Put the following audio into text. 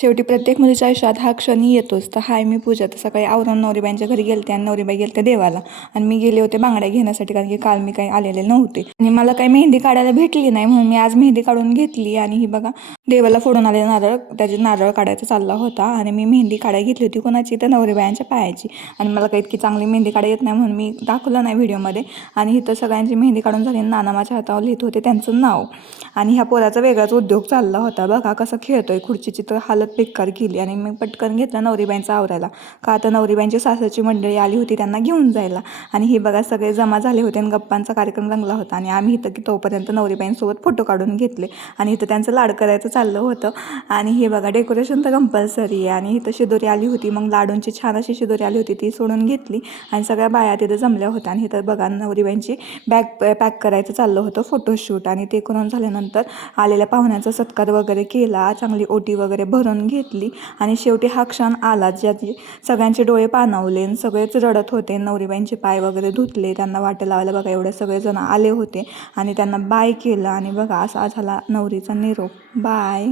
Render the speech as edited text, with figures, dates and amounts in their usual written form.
शेवटी प्रत्येक मुलीच्या आयुष्यात हा क्षणी येतोच. तर हाय मी पूजा. तर सकाळी आवरून नवरीबाईंच्या घरी गेलते आणि नवरीबाई गेलते देवाला आणि मी गेले होते बांगड्या घेण्यासाठी, कारण की काल मी काही आलेले नव्हते आणि मला काही मेहंदी काढायला भेटली नाही, म्हणून मी आज मेहंदी काढून घेतली. आणि ही बघा देवाला फोडून आलेला नारळ, त्याचे नारळ काढायचा चालला होता आणि मी मेहंदी काढायला घेतली होती कोणाची, तर नवरीबाईंच्या पायाची. आणि मला काही इतकी चांगली मेहंदी काढा येत नाही म्हणून मी दाखवलं नाही व्हिडिओमध्ये. आणि इथं सगळ्यांची मेहंदी काढून झाली. नाना माझ्या हातावर लिहित होते त्यांचं नाव. आणि ह्या पोराचा वेगळाच उद्योग चालला होता, बघा कसं खेळतोय, खुर्चीची तर हालत बेकार केली. आणि मी पटकन घेतलं नवरीबाईंचा आवरायला, का आता नवरीबाईंची सासरची मंडळी आली होती त्यांना घेऊन जायला. आणि हे बघा सगळे जमा झाले होते आणि गप्पांचा कार्यक्रम रंगला होता. आणि आम्ही इथं की तोपर्यंत नवरीबाईंसोबत फोटो काढून घेतले आणि इथं त्यांचं लाड करायचं चाललं होतं. आणि हे बघा डेकोरेशन तर कंपल्सरी आहे. आणि इथं शिदोरी आली होती, मग लाडूंची छान अशी शिदोरी आली होती, ती सोडून घेतली आणि सगळ्या बाया तिथं जमल्या होत्या. आणि इथं बघा नवरीबाईंची बॅग पॅक करायचं चाललं होतं फोटोशूट. आणि ते करून झाल्यानंतर आलेल्या पाहुण्यांचा सत्कार वगैरे केला, चांगली ओटी वगैरे भरून घेतली. आणि शेवटी हा क्षण आला, ज्याची सगळ्यांचे डोळे पाणावले, सगळेच रडत होते. नवरीबाईंचे पाय वगैरे धुतले, त्यांना वाटे लावायला बघा एवढे सगळेजण आले होते आणि त्यांना बाय केलं. आणि बघा असा झाला नवरीचा निरोप. बाय.